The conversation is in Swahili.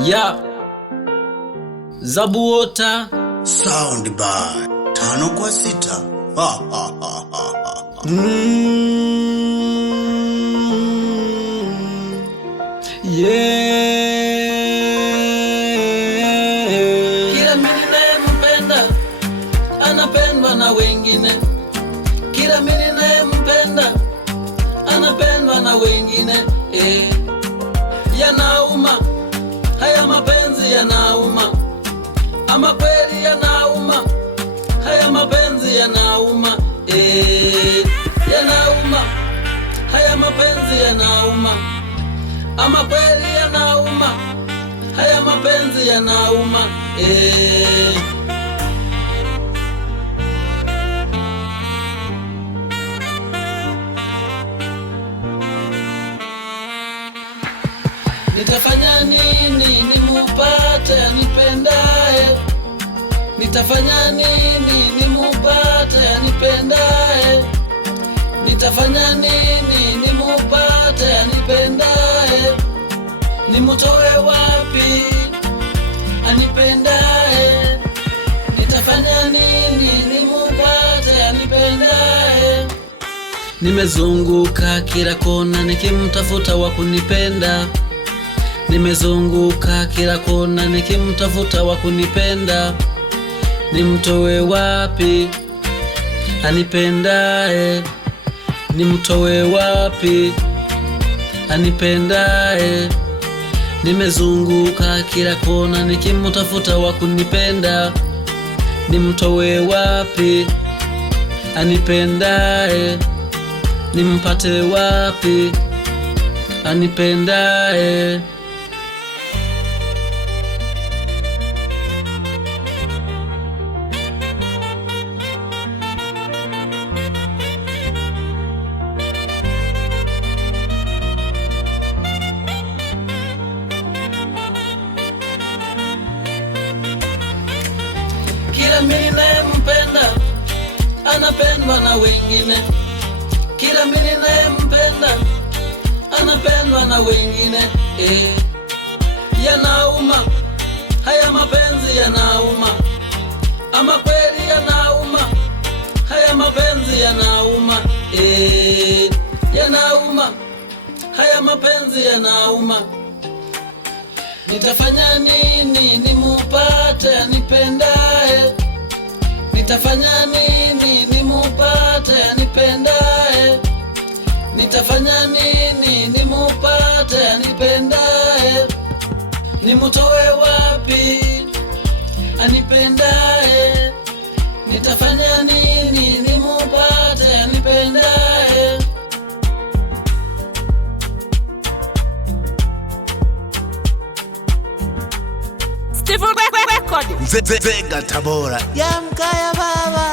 ya Zabuota Sound by 5 kwa 6. Kila mimi ninayempenda anapendwa na wengine. Kila mimi ninayempenda anapendwa na wengine. Yanauma, haya mapenzi yanauma. Ama kweli yanauma, haya mapenzi yanauma. Yanauma, haya mapenzi yanauma. Ama kweli yanauma, haya mapenzi yanauma. Nitafanya nini nimupate anipendaye? Nitafanya nini nimupate anipendaye? Nitafanya nini nimupate anipendaye? Nimutoe wapi anipendaye? Nitafanya nini nimupate anipendaye? Nimezunguka kila kona nikimtafuta wa kunipenda. Nimezunguka kila kona nikimtafuta wa kunipenda. Nimtoe wapi anipendaye? Nimtoe wapi anipendaye? Nimezunguka kila kona nikimtafuta wa kunipenda. Nimtoe wapi anipendaye? Nimpate wapi anipendaye? Kila mimi ninayempenda anapendwa na wengine. Kila mimi ninayempenda anapendwa na wengine. Yanauma, haya mapenzi yanauma. Ama kweli yanauma, haya mapenzi yanauma. Yanauma, haya mapenzi yanauma. Nitafanya nini nimupate anipendaye? Nitafanya nini nimupate anipendaye? Nitafanya nini nimupate anipendaye? Nimutoe wapi anipendaye? Nitafanya nini nimupate anipendaye? Vega Tabora ya Mkaya baba.